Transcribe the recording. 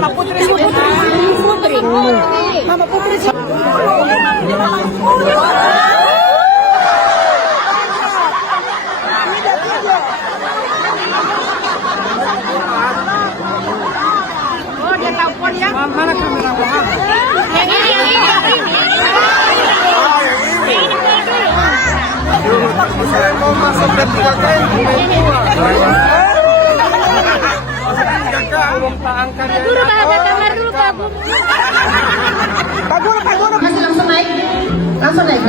Mama Putri. Mama Putri. Oh, dia telepon ya. Mana kamera Wahab? Yang ini. Saya mau masuk ke 3K. Guru bahasa kamar dulu Pak Bu. Pak Guru. Masih langsung naik. Langsung naik.